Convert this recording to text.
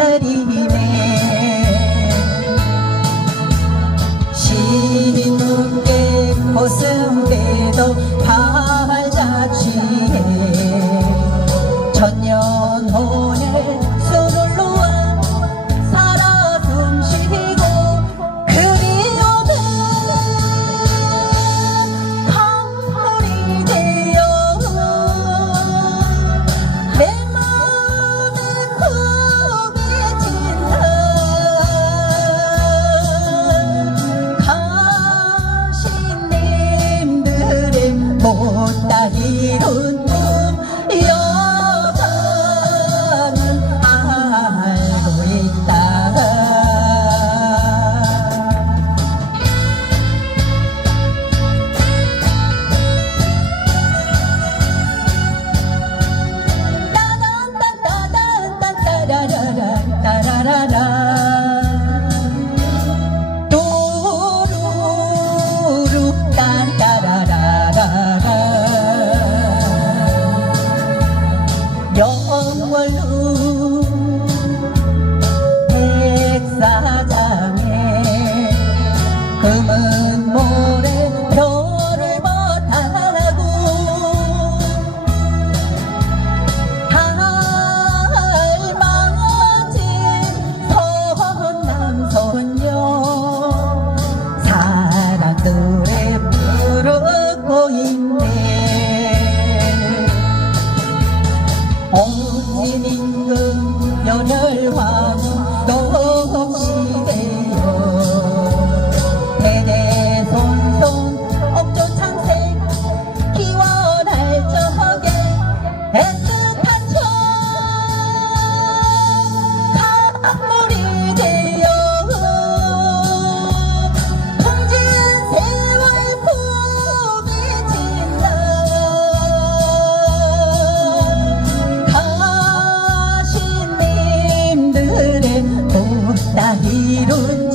기다림에 시린 눈께 고슴대도 밤을 자취해. 천년혼을 ด เดินเราเดินผ่าน 나 이룬